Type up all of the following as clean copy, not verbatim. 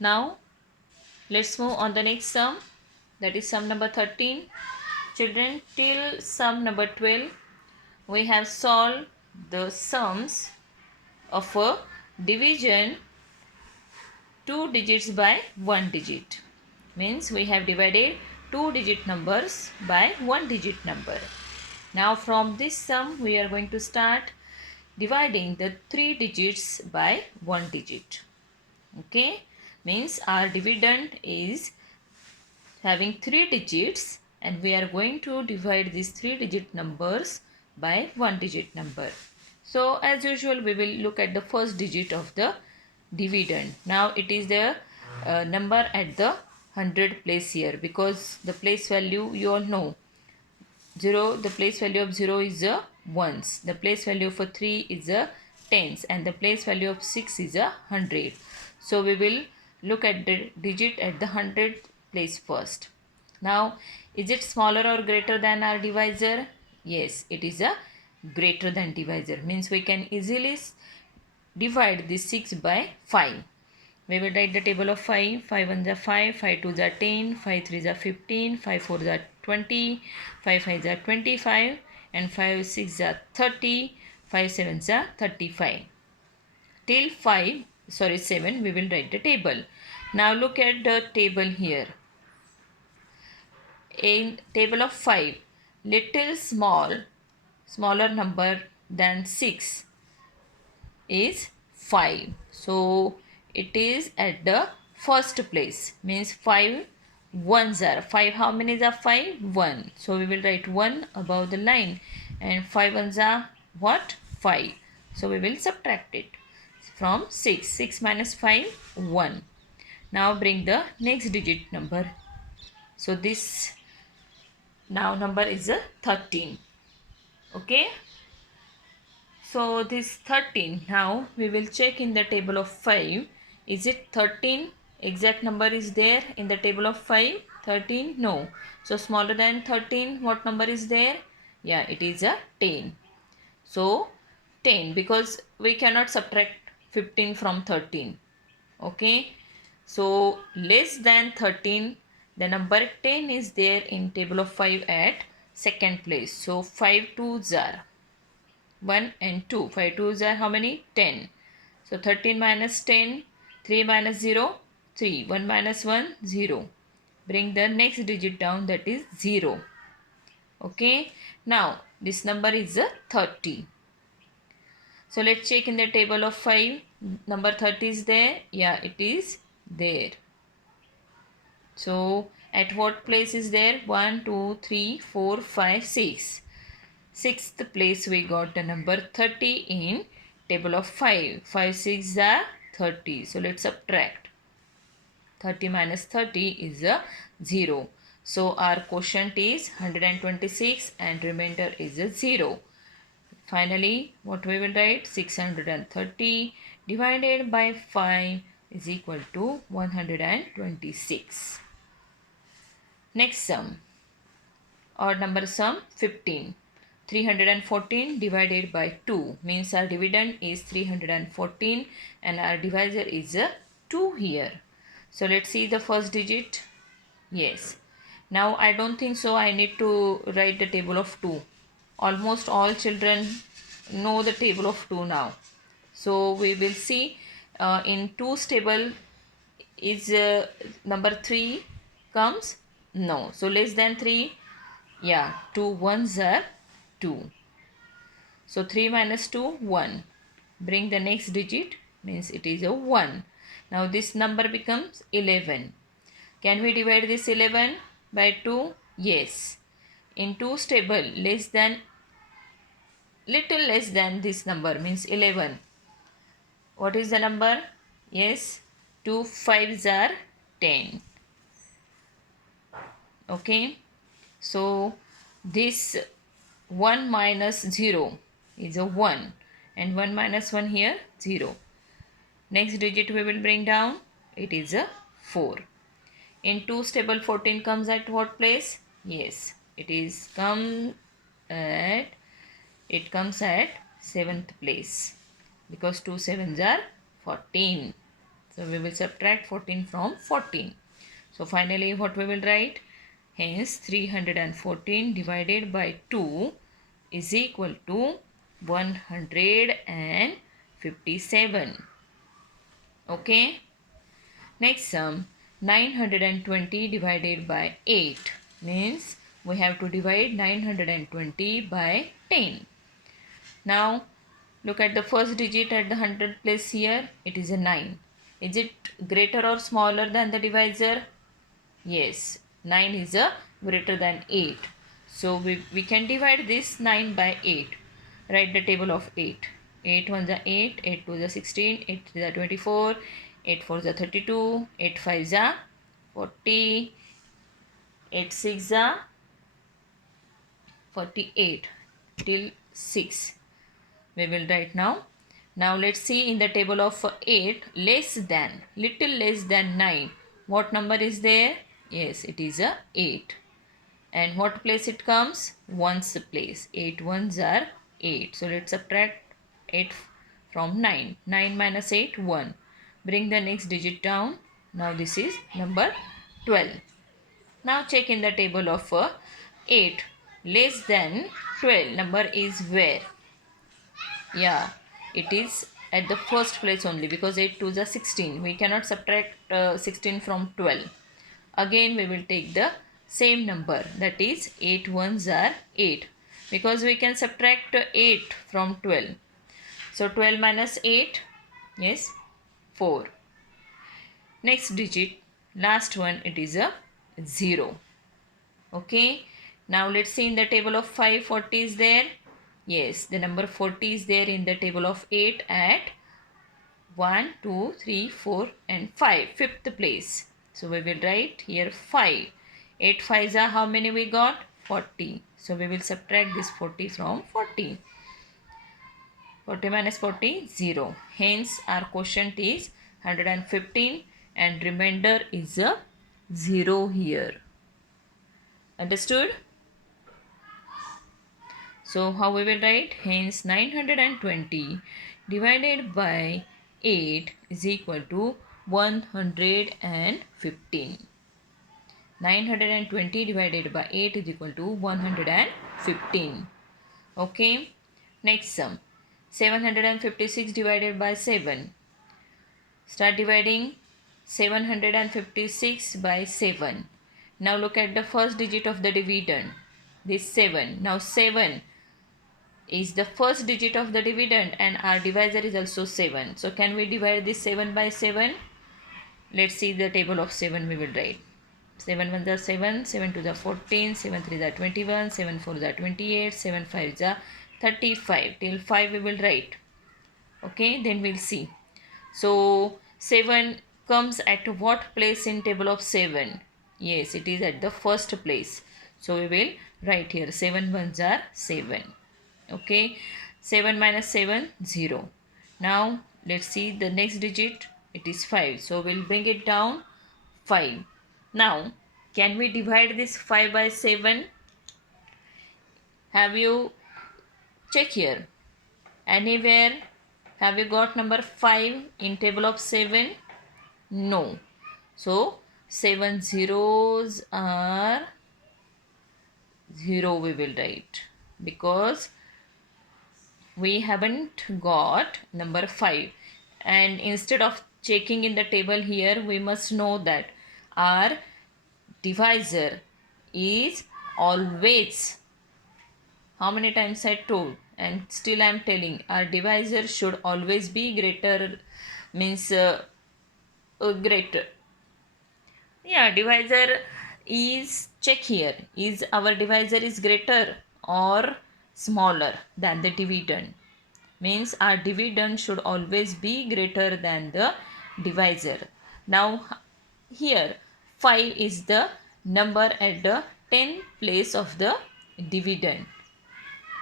Now let's move on the next sum, that is sum number 13. Children, till sum number 12 we have solved the sums of a division 2 digits by 1 digit. Means we have divided 2 digit numbers by 1 digit number. Now from this sum we are going to start dividing the 3 digits by 1 digit. Okay, means our dividend is having 3 digits and we are going to divide these 3 digit numbers by 1 digit number. So as usual we will look at the first digit of the dividend. Now it is the number at the 100 place here, because the place value you all know 0, the place value of 0 is a ones, the place value of a 3 is a tens, and the place value of 6 is a 100. So we will look at the digit at the 100 place first. Now is it smaller or greater than our divisor? Yes, it is a greater than divisor, means we can easily divide this 6 by 5. We will write the table of 5. 5 1s are 5, 5 2s are 10, 5 3s are 15, 5 4s are 20, 5 5s are 25, and 5 6s are 30, 5 7s are 35. Till 7 we will write the table. Now look at the table here. In table of 5, little smaller number than 6 is 5. So it is at the first place, means 5 ones are 5. How many are 5? 1. So we will write 1 above the line, and 5 ones are what? 5. So we will subtract it from 6. 6 minus 5, 1. Now bring the next digit number. So this now number is a 13. Okay. So this 13, now we will check in the table of 5. Is it 13? Exact number is there in the table of 5? 13? No. So smaller than 13, what number is there? Yeah, it is a 10. So 10, because we cannot subtract 15 from 13. Okay. So less than 13, the number 10 is there in table of 5 at second place. So 5 2s are 1 and 2. 5 2s are how many? 10. So 13 minus 10, 3 minus 0, 3. 1 minus 1, 0. Bring the next digit down, that is 0. Okay. Now this number is a 30. So let's check in the table of 5. Number 30 is there? Yeah, it is there. So at what place is there? 1, 2, 3, 4, 5, 6. Sixth place we got the number 30 in table of 5. 5 6 are 30. So let's subtract. 30 minus 30 is a 0. So our quotient is 126 and remainder is a 0. Finally, what we will write? 630 divided by 5 is equal to 126. Next sum. Odd number sum 15. 314 divided by 2 means our dividend is 314 and our divisor is a 2 here. So let's see the first digit. Yes. Now I don't think so I need to write the table of 2. Almost all children know the table of 2 now. So we will see in 2's table is number 3 comes? No. So less than 3. Yeah, 2 ones are 2. So 3 minus 2, 1. Bring the next digit, means it is a 1. Now this number becomes 11. Can we divide this 11 by 2? Yes. In 2's table, little less than this number, means 11. What is the number? Yes, 2 5s are 10. Okay. So this 1 minus 0 is a 1, and 1 minus 1 here 0. Next digit we will bring down, it is a 4. In 2's table 14 comes at what place? Yes, it comes at 7th place, because 2 7s are 14. So we will subtract 14 from 14. So finally what we will write? Hence 314 divided by 2 is equal to 157. Okay. Next sum, 920 divided by 8 means we have to divide 920 by 10. Now look at the first digit at the 100 place here. It is a 9. Is it greater or smaller than the divisor? Yes, 9 is a greater than 8. So we can divide this 9 by 8. Write the table of 8. 8 1 is 8, 8 2 is 16, 8 3 is 24, 8 4 is 32, 8 5 is 40, 8 6 is 48 till 6. We will write now. Now let's see in the table of 8 less than, little less than 9. What number is there? Yes, it is a 8. And what place it comes? Ones place. 8 ones are 8. So let's subtract 8 from 9. 9 minus 8, 1. Bring the next digit down. Now this is number 12. Now check in the table of 8 less than 12. Number is where? Yeah, it is at the first place only because 8 2 is 16. We cannot subtract 16 from 12. Again we will take the same number, that is 8 ones are 8, because we can subtract 8 from 12. So 12 minus 8, yes, 4. Next digit, last one, it is a 0. Okay. Now let's see in the table of 5, 40 is there. Yes, the number 40 is there in the table of 8 at 1, 2, 3, 4 and 5, fifth place. So we will write here 5. 8 5s are how many we got? 40. So we will subtract this 40 from 40. 40 minus 40, 0. Hence our quotient is 115 and remainder is a 0 here. Understood? So how we will write? Hence 920 divided by 8 is equal to 115. 920 divided by 8 is equal to 115. Okay. Next sum. 756 divided by 7. Start dividing 756 by 7. Now look at the first digit of the dividend. This 7. Now 7 is the first digit of the dividend and our divisor is also 7. So can we divide this 7 by 7? Let's see the table of 7 we will write. 7 1 is 7, 7 2 is 14, 7 3 is 21, 7 4 is 28, 7 5 is 35. Till 5 we will write. Okay, then we'll see. So 7 comes at what place in table of 7? Yes, it is at the first place. So we will write here 7 ones are 7. Okay, 7 minus 7, 0. Now let's see the next digit. It is 5. So we'll bring it down 5. Now can we divide this 5 by 7? Have you check here? Anywhere have you got number 5 in table of 7? No. So 7 zeros are 0 we will write because we haven't got number 5, and instead of checking in the table here we must know that our divisor is always, how many times I told and still I am telling, our divisor should always be greater, means greater. Yeah, divisor is, check here, is our divisor is greater or smaller than the dividend. Means our dividend should always be greater than the divisor. Now here 5 is the number at the 10th place of the dividend.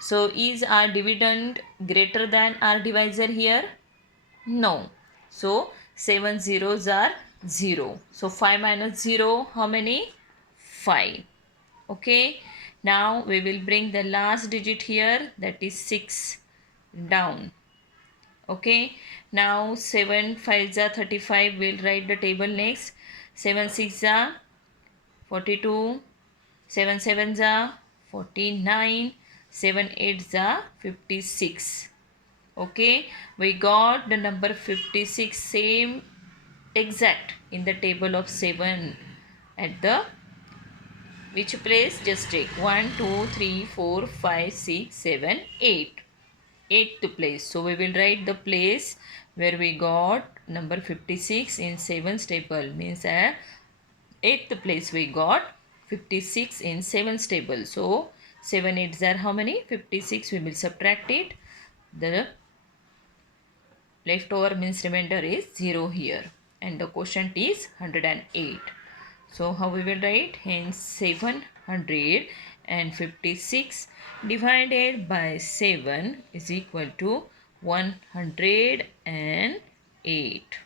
So is our dividend greater than our divisor here? No. So 7 zeros are 0. So 5 minus 0, how many? 5. Okay. Now we will bring the last digit here, that is 6 down. Okay, now 7 5 are 35. We'll write the table next. 7 6 are 42. 7 7 are 49. 7 8 are 56. Okay, we got the number 56 same exact in the table of 7 at the which place. Just take 1 2 3 4 5 6 7 8, eighth place. So we will write the place where we got number 56 in 7's table, means at eighth place we got 56 in 7's table. So 7 8s are how many? 56. We will subtract it. The leftover means remainder is 0 here, and the quotient is 108. So how we will write? Hence 756 divided by 7 is equal to 108.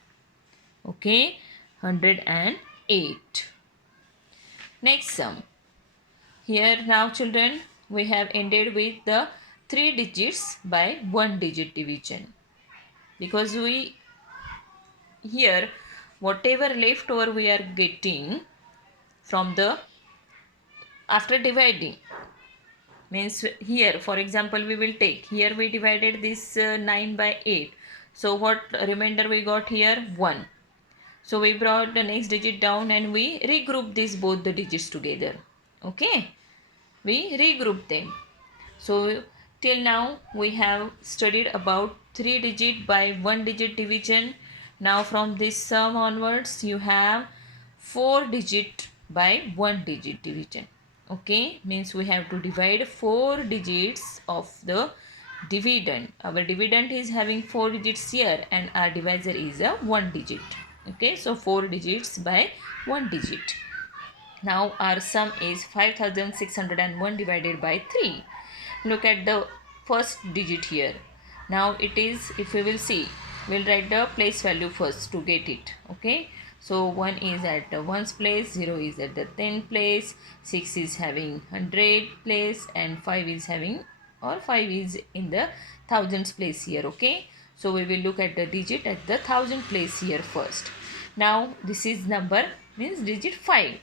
Okay, 108. Next sum. Here now children, we have ended with the 3 digits by 1 digit division, because we here whatever leftover we are getting from the after dividing, means here for example we will take here we divided this 9 by 8, so what remainder we got here? 1. So we brought the next digit down and we regroup these both the digits together. Okay, we regroup them. So till now we have studied about 3 digit by 1 digit division. Now from this sum onwards you have 4 digit by 1 digit division. Okay, means we have to divide 4 digits of the dividend. Our dividend is having 4 digits here and our divisor is a 1 digit. Okay, so 4 digits by 1 digit. Now our sum is 5601 divided by 3. Look at the first digit here. Now it is, if we will see, we'll write the place value first to get it. Okay, so 1 is at the ones place, 0 is at the 10 place, 6 is having 100 place, and 5 is having, or 5 is in the thousands place here. Okay, so we will look at the digit at the thousand place here first. Now this is number, means digit 5.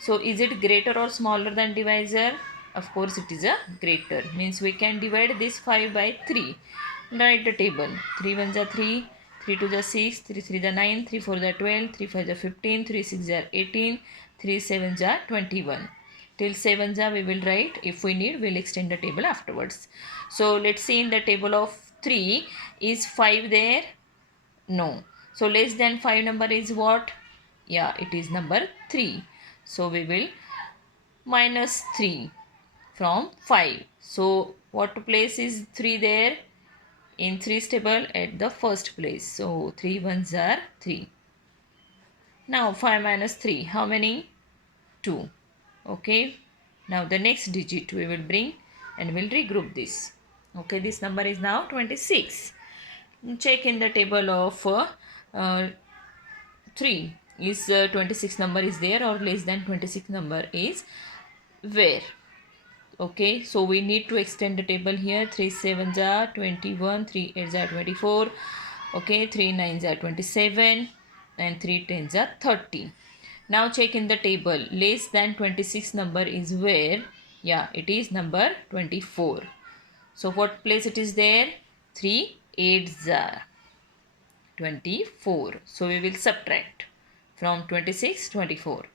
So is it greater or smaller than divisor? Of course it is a greater, means we can divide this 5 by 3. Write the table. 3 1s are 3, 3 2s are 6, 3 3s are 9, 3 4s are 12, 3 5s are 15, 3 6s are 18, 3 7s are 21. Till 7s are we will write. If we need, we'll extend the table afterwards. So let's see in the table of 3, is 5 there? No. So less than 5 number is what? Yeah, it is number 3. So we will minus 3 from 5. So what place is 3 there? In 3's table at the first place. So 3 1s are 3. Now 5 minus 3, how many? 2. Okay. Now the next digit we will bring and we'll regroup this. Okay, this number is now 26. Check in the table of 3. Is 26 number is there or less than 26 number is where? Okay, so we need to extend the table here. 3 7s are 21, 3 8s are 24, okay, 3 9s are 27, and 3 10s are 30. Now check in the table. Less than 26 number is where? Yeah, it is number 24. So what place it is there? 3 8s are 24. So we will subtract from 26 24.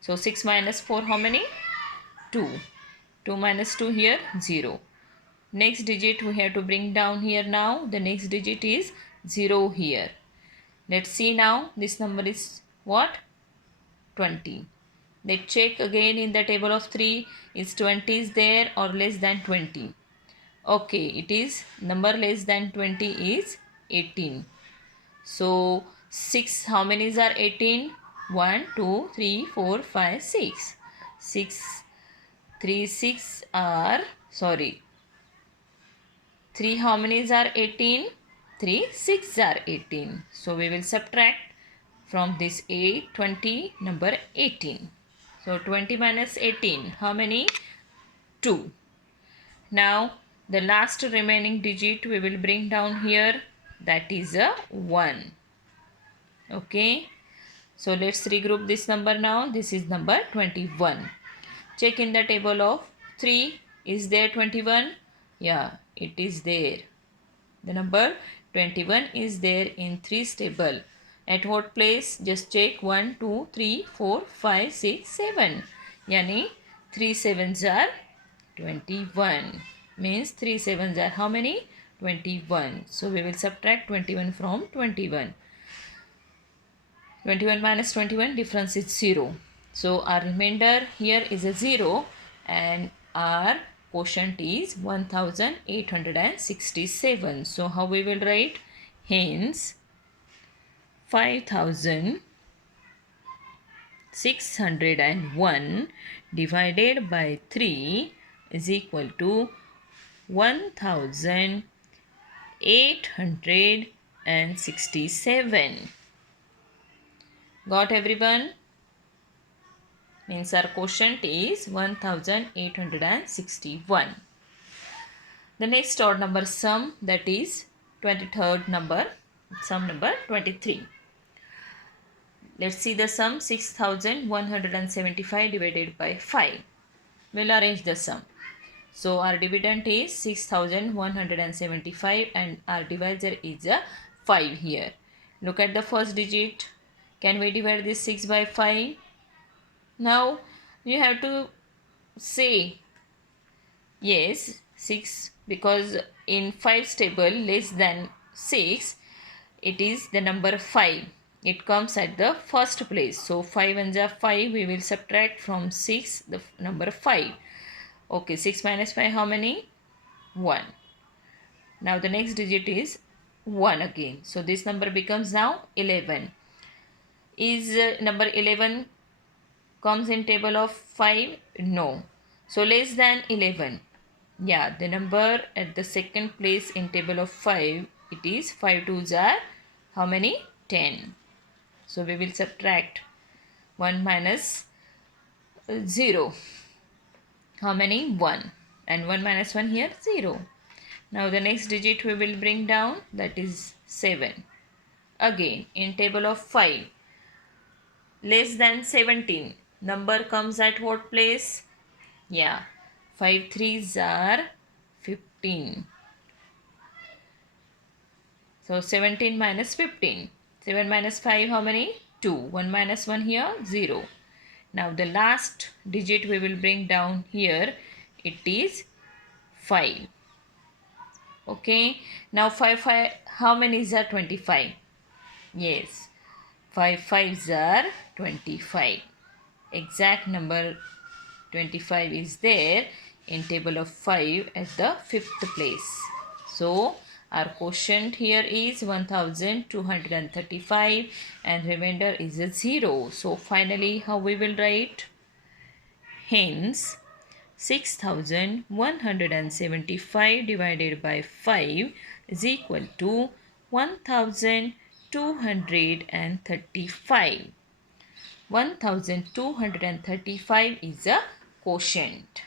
So 6 minus 4 how many? 2. 2 minus 2 here 0. Next digit we have to bring down here now. The next digit is 0 here. Let's see now. This number is what? 20. Let's check again in the table of 3. Is 20 is there or less than 20? Okay, it is number less than 20 is 18. So 6, how many are 18? 1, 2, 3, 4, 5, 6. 6, 3, 6 are, sorry, 3 how many are 18? 3 6 are 18. So we will subtract from this 8 20 number 18. So 20 minus 18 how many? 2. Now the last remaining digit we will bring down here. that is a 1. Okay. So let's regroup this number now. This is number 21. Check in the table of 3. Is there 21? Yeah, it is there. The number 21 is there in 3's table. At what place? Just check 1, 2, 3, 4, 5, 6, 7. Yani 3 sevens are 21. Means 3 sevens are how many? 21. So we will subtract 21 from 21. 21 minus 21, difference is 0. So our remainder here is a 0 and our quotient is 1867. So how we will write? Hence 5601 divided by 3 is equal to 1867. Got everyone? Means our quotient is 1861. The next odd number sum, that is 23rd number, sum number 23. Let's see the sum. 6175 divided by 5. We'll arrange the sum. So our dividend is 6175 and our divisor is a 5 here. Look at the first digit. Can we divide this 6 by 5? Now you have to say yes 6, because in 5's table less than 6 it is the number 5. It comes at the first place. So 5 and 5, we will subtract from 6 the number 5. Okay, 6 minus 5 how many? 1. Now the next digit is 1 again. So this number becomes now 11. Is number 11 comes in table of 5? No. So less than 11. Yeah, the number at the second place in table of 5, it is 5 twos are how many? 10. So we will subtract 1 minus 0. How many? 1. And 1 minus 1 here? 0. Now the next digit we will bring down, that is 7. Again in table of 5, less than 17. Number comes at what place? Yeah, 5 threes are 15. So 17 minus 15. 7 minus 5 how many? 2. 1 minus 1 here? 0. Now the last digit we will bring down here, it is 5. Okay. Now 5 how many is 25? Yes. 5 5s are 25. Exact number 25 is there in table of 5 at the 5th place. So our quotient here is 1235 and remainder is a 0. So finally how we will write? Hence 6175 divided by 5 is equal to 1235. 1235 is a quotient.